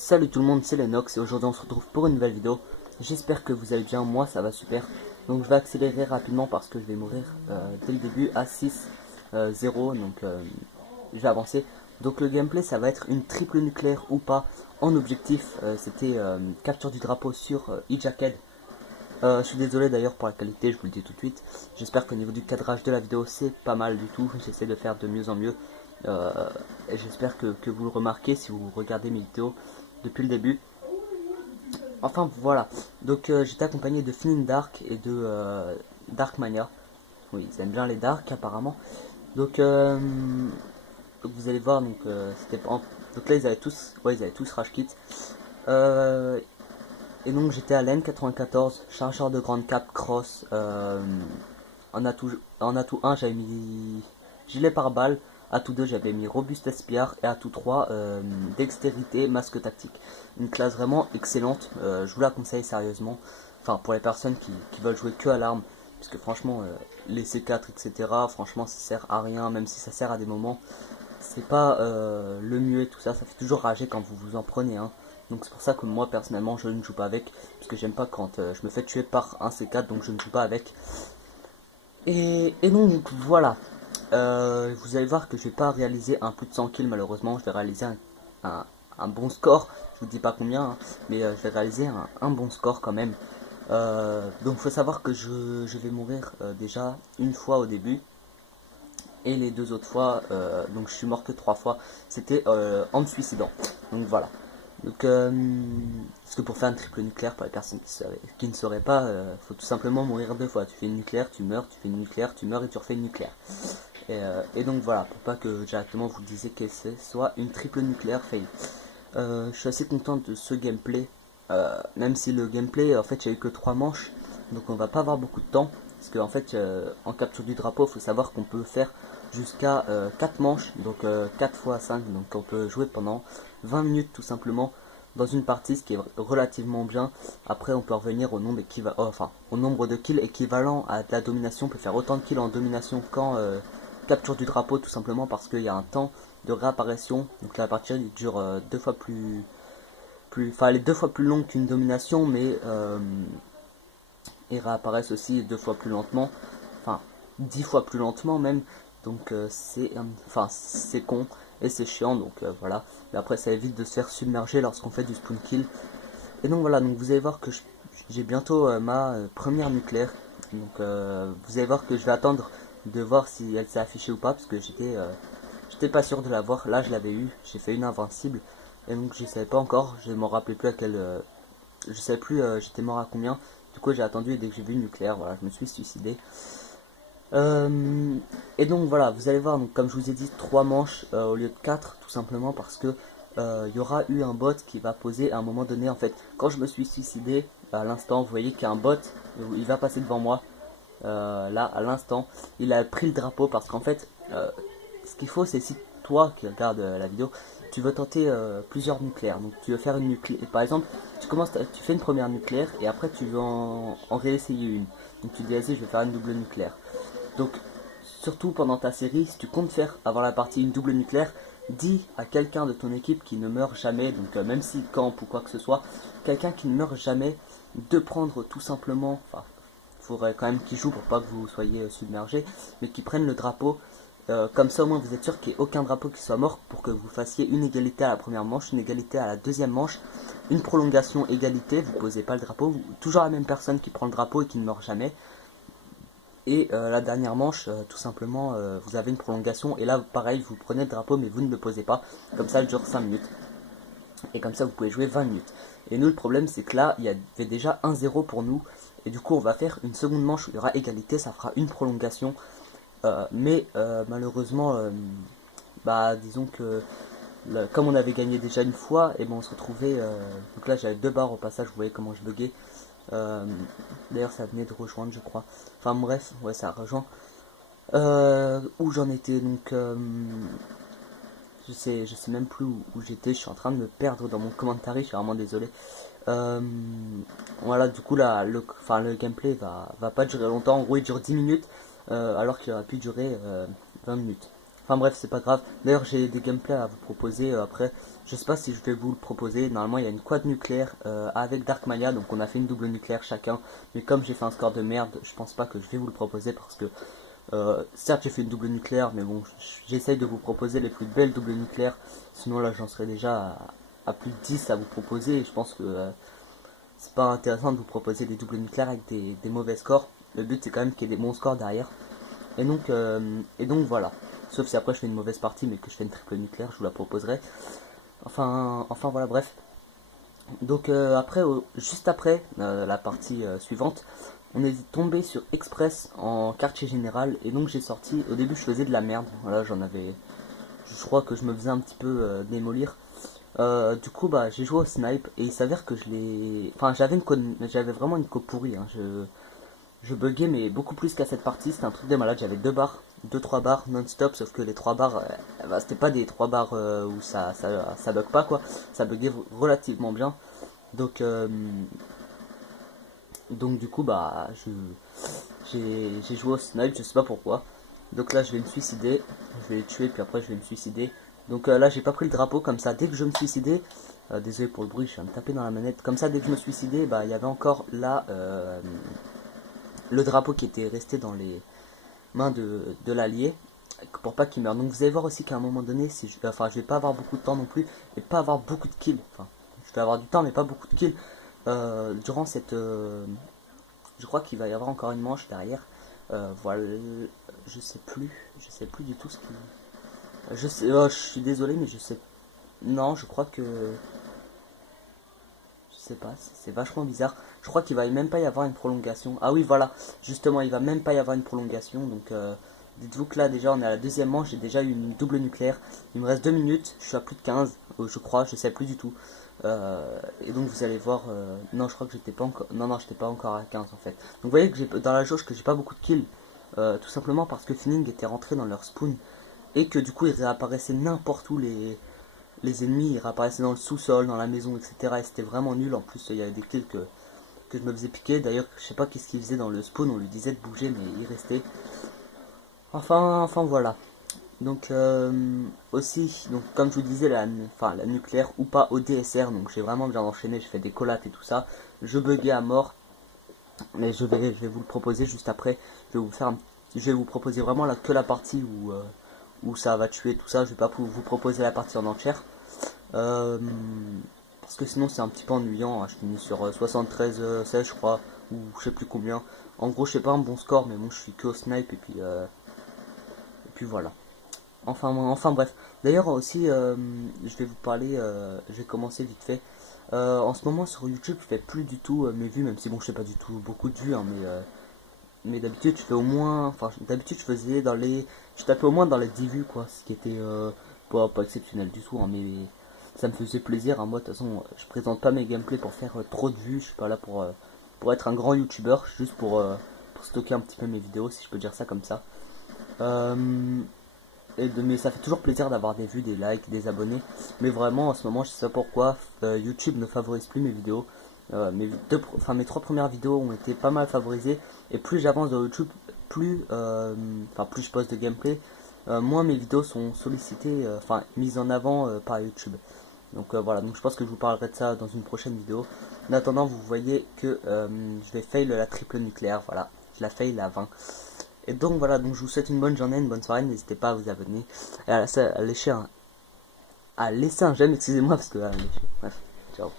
Salut tout le monde, c'est Lennox et aujourd'hui on se retrouve pour une nouvelle vidéo. J'espère que vous allez bien, moi ça va super. Donc je vais accélérer rapidement parce que je vais mourir dès le début à 6-0, donc je vais avancer. Donc le gameplay ça va être une triple nucléaire ou pas. En objectif c'était capture du drapeau sur E-Jacket. Je suis désolé d'ailleurs pour la qualité, je vous le dis tout de suite. J'espère qu'au niveau du cadrage de la vidéo c'est pas mal du tout. J'essaie de faire de mieux en mieux. Euh, et j'espère que vous le remarquez si vous regardez mes vidéos depuis le début. Enfin voilà, donc j'étais accompagné de Finin Dark et de Darkmania. Oui, ils aiment bien les Dark apparemment. Donc, vous allez voir, donc là ils avaient tous Rage Kit. Euh, et donc j'étais à l'N94, chargeur de grande cap cross. En atout 1 j'avais mis gilet pare-balles, atout 2 j'avais mis robuste espiard et atout 3 dextérité masque tactique. Une classe vraiment excellente, je vous la conseille sérieusement. Enfin pour les personnes qui veulent jouer que à l'arme, parce que franchement les C4 etc. franchement ça sert à rien, même si ça sert à des moments. C'est pas le mieux et tout ça, ça fait toujours rager quand vous vous en prenez un. Donc c'est pour ça que moi personnellement je ne joue pas avec, parce que j'aime pas quand je me fais tuer par un C4, donc je ne joue pas avec. Et donc voilà. Vous allez voir que je vais pas réaliser un plus de 100 kills malheureusement. Je vais réaliser un bon score. Je vous dis pas combien, hein, mais je vais réaliser un bon score quand même. Donc il faut savoir que je vais mourir déjà une fois au début. Et les deux autres fois, donc je suis mort que 3 fois. C'était en me suicidant. Donc voilà. Donc, parce que pour faire un triple nucléaire, pour les personnes qui ne sauraient pas, faut tout simplement mourir 2 fois. Tu fais une nucléaire, tu meurs, tu fais une nucléaire, tu meurs et tu refais une nucléaire. Et donc voilà, pour pas que directement vous disiez que ce soit une triple nucléaire fail. Je suis assez content de ce gameplay, même si le gameplay, en fait, j'ai eu que 3 manches, donc on va pas avoir beaucoup de temps. Parce qu'en fait, en capture du drapeau, il faut savoir qu'on peut faire jusqu'à 4 manches, donc 4 fois 5, donc on peut jouer pendant 20 minutes tout simplement dans une partie, ce qui est relativement bien. Après, on peut revenir au nombre, au nombre de kills équivalent à de la domination. On peut faire autant de kills en domination qu'en capture du drapeau, tout simplement parce qu'il y a un temps de réapparition. Donc la partie il dure 2 fois enfin elle est 2 fois plus longue qu'une domination, mais ils réapparaissent aussi 2 fois plus lentement, enfin 10 fois plus lentement même. Donc c'est con et c'est chiant, donc voilà. Mais après ça évite de se faire submerger lorsqu'on fait du spawn kill. Et donc voilà, donc vous allez voir que j'ai bientôt ma première nucléaire. Donc vous allez voir que je vais attendre de voir si elle s'est affichée ou pas, parce que j'étais pas sûr de la voir. Là je l'avais eu, j'ai fait une invincible. Et donc je savais pas encore, je m'en rappelais plus à quel... je savais plus j'étais mort à combien. Du coup j'ai attendu et dès que j'ai vu le nucléaire, voilà, je me suis suicidé. Et donc voilà, vous allez voir, donc, comme je vous ai dit, 3 manches au lieu de 4, tout simplement parce que il y aura eu un bot qui va poser à un moment donné. En fait, quand je me suis suicidé, à l'instant, vous voyez qu'il y a un bot, il va passer devant moi. Là, à l'instant, il a pris le drapeau parce qu'en fait, ce qu'il faut, c'est si toi qui regardes la vidéo, tu veux tenter plusieurs nucléaires. Donc, tu veux faire une nucléaire. Par exemple, tu fais une première nucléaire et après, tu veux en réessayer une. Donc, tu dis, vas-y, je vais faire une double nucléaire. Donc, surtout pendant ta série, si tu comptes faire avant la partie une double nucléaire, dis à quelqu'un de ton équipe qui ne meurt jamais, donc même s'il campe ou quoi que ce soit, quelqu'un qui ne meurt jamais, de prendre tout simplement, enfin, il faudrait quand même qu'il joue pour pas que vous soyez submergé, mais qu'il prenne le drapeau. Comme ça au moins vous êtes sûr qu'il n'y ait aucun drapeau qui soit mort pour que vous fassiez une égalité à la première manche, une égalité à la deuxième manche, une prolongation égalité, vous posez pas le drapeau, toujours la même personne qui prend le drapeau et qui ne meurt jamais. Et la dernière manche, tout simplement, vous avez une prolongation. Et là, pareil, vous prenez le drapeau, mais vous ne le posez pas. Comme ça, elle dure 5 minutes. Et comme ça, vous pouvez jouer 20 minutes. Et nous, le problème, c'est que là, il y avait déjà 1-0 pour nous. Et du coup, on va faire une seconde manche où il y aura égalité. Ça fera une prolongation. Mais malheureusement, bah, disons que comme on avait gagné déjà une fois, et ben on se retrouvait. Donc là, j'avais 2 barres au passage. Vous voyez comment je buguais. Euh, D'ailleurs, ça venait de rejoindre, je crois. Enfin bref, ouais, ça a rejoint. Où j'en étais, donc je sais même plus où j'étais. Je suis en train de me perdre dans mon commentaire. Je suis vraiment désolé. Euh, voilà, du coup là, le gameplay va pas durer longtemps. En gros, il dure 10 minutes, alors qu'il aurait pu durer 20 minutes. Enfin bref, c'est pas grave. D'ailleurs, j'ai des gameplays à vous proposer après. Je sais pas si je vais vous le proposer. Normalement, il y a une quad nucléaire avec Dark Malia. Donc on a fait une double nucléaire chacun. Mais comme j'ai fait un score de merde, je pense pas que je vais vous le proposer parce que certes j'ai fait une double nucléaire, mais bon, j'essaye de vous proposer les plus belles doubles nucléaires. Sinon là, j'en serais déjà à plus de 10 à vous proposer. Et je pense que c'est pas intéressant de vous proposer des doubles nucléaires avec des mauvais scores. Le but c'est quand même qu'il y ait des bons scores derrière. Et donc voilà. Sauf si après je fais une mauvaise partie mais que je fais une triple nucléaire, je vous la proposerai. Enfin voilà, bref. Donc après, juste après la partie suivante, on est tombé sur Express en quartier général. Et donc j'ai sorti, au début je faisais de la merde. Voilà, je crois que je me faisais un petit peu démolir. Du coup bah j'ai joué au snipe et il s'avère que enfin j'avais vraiment une co pourrie, hein. Je buguais mais beaucoup plus qu'à cette partie, c'était un truc de malade. J'avais 2 3 barres non-stop, sauf que les 3 barres, bah, c'était pas des 3 barres où ça bug pas quoi, ça buguait relativement bien. Donc, du coup bah j'ai joué au snipe, je sais pas pourquoi. Donc là je vais me suicider, je vais les tuer puis après je vais me suicider. Donc là j'ai pas pris le drapeau, comme ça dès que je me suicidais, désolé pour le bruit, je viens de taper dans la manette, comme ça dès que je me suicidais, bah il y avait encore là le drapeau qui était resté dans les main de l'allié pour pas qu'il meure. Donc vous allez voir aussi qu'à un moment donné, si je vais pas avoir beaucoup de temps non plus et pas avoir beaucoup de kills. Enfin, je vais avoir du temps mais pas beaucoup de kills durant cette. Je crois qu'il va y avoir encore une manche derrière. Voilà, je sais plus du tout ce qui. Je sais, je suis désolé mais je sais. Non, je crois que. Je sais pas, c'est vachement bizarre. Je crois qu'il va même pas y avoir une prolongation. Ah oui, voilà, justement, il va même pas y avoir une prolongation. Donc, dites-vous que là, déjà, on est à la deuxième manche. J'ai déjà eu une double nucléaire. Il me reste 2 minutes. Je suis à plus de 15, je crois. Je sais plus du tout. Et donc, vous allez voir. Non, je crois que j'étais pas encore. Non, non, j'étais pas encore à 15 en fait. Donc, vous voyez que dans la jauge que j'ai pas beaucoup de kills. Tout simplement parce que Finning était rentré dans leur spawn. Et que du coup, ils réapparaissaient n'importe où les ennemis, ils réapparaissaient dans le sous-sol, dans la maison, etc. Et c'était vraiment nul. En plus, il y avait des kills que je me faisais piquer. D'ailleurs, je sais pas qu'est-ce qu'il faisait dans le spawn. On lui disait de bouger, mais il restait. Enfin voilà. Donc, aussi, donc, comme je vous disais, la nucléaire ou pas au DSR. Donc, j'ai vraiment bien enchaîné. Je fais des collates et tout ça. Je buguais à mort. Mais je vais vous le proposer juste après. Je vais vous proposer vraiment que la partie où ça va tuer tout ça. Je vais pas vous proposer la partie en entière. Parce que sinon c'est un petit peu ennuyant, hein. Je finis sur 73 16 je crois, ou je sais plus combien. En gros je sais pas un bon score, mais bon je suis que au snipe et puis voilà. Enfin bref. D'ailleurs aussi je vais vous parler, je vais commencer vite fait. En ce moment sur YouTube je fais plus du tout mes vues, même si bon je fais pas du tout beaucoup de vues, hein, mais d'habitude je fais au moins, enfin d'habitude je faisais je tapais au moins dans les 10 vues quoi, ce qui était pas exceptionnel du tout, hein, mais ça me faisait plaisir, hein. Moi de toute façon je présente pas mes gameplays pour faire trop de vues, je suis pas là pour être un grand youtubeur, juste pour stocker un petit peu mes vidéos, si je peux dire ça comme ça. Mais ça fait toujours plaisir d'avoir des vues, des likes, des abonnés, mais vraiment en ce moment je sais pas pourquoi YouTube ne favorise plus mes vidéos. Mes 3 premières vidéos ont été pas mal favorisées, et plus j'avance dans YouTube, plus je poste de gameplay, moins mes vidéos sont sollicitées, mises en avant par YouTube. Donc voilà, donc je pense que je vous parlerai de ça dans une prochaine vidéo. En attendant, vous voyez que je vais fail la triple nucléaire, voilà, je la fail à 20. Et donc voilà, donc je vous souhaite une bonne journée, une bonne soirée, n'hésitez pas à vous abonner et à laisser un j'aime, excusez-moi parce que bref, ciao.